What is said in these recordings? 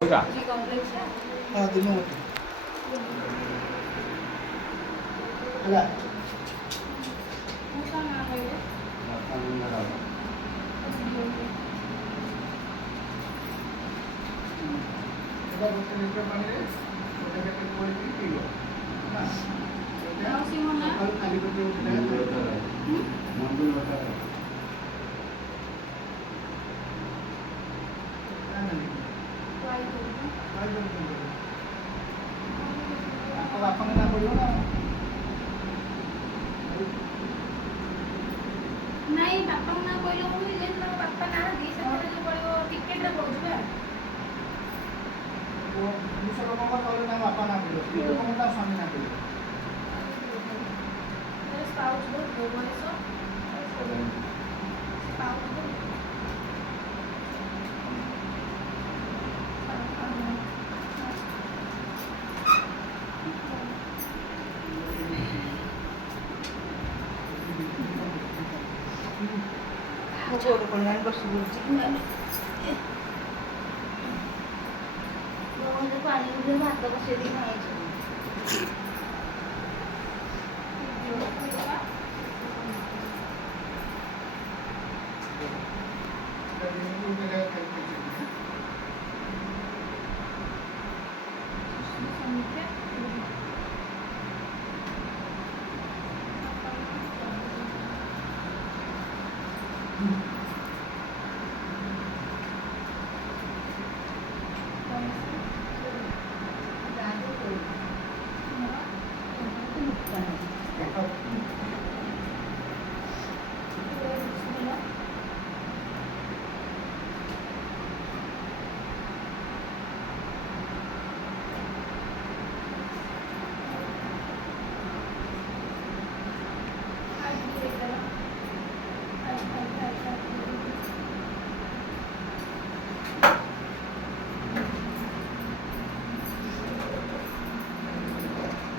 होगा जी कॉम्प्लेक्स है। हाँ दोनों होते अला कौन सा नाम है ये? এটা বলতে লিখতে পারে ওটাকে একটা করে দিই না मौसी होना সকাল খালি পেটে উঠলে মন্দির হতে হয় না না ट्राई करूँ। ভাই বলতে आपको आपने ना बोलो ना नहीं बापा ना कोई लोग भी लेकिन बापा ना दी सकते जो पड़े वो टिकट रे पहुंच गया। वो दूसरे लोगों का बोलो ना आपा ना बोलो ये लोगों का स्वामी ना बोलो मेरे स्पाउस बहुत दो बॉयज हो। स्पाउस बहुत मुझे और कल्याण बस बोलती लोगों ने पानी में भात का शेरी खाई थी।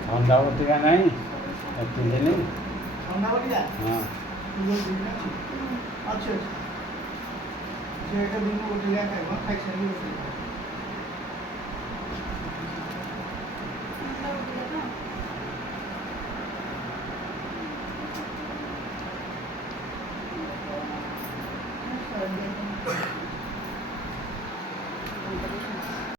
ठंडा होती का नहीं पीले नहीं ठंडा हो गया हाँ अच्छा अच्छा जो एक दिन वो दिया है वो खाई चली होती है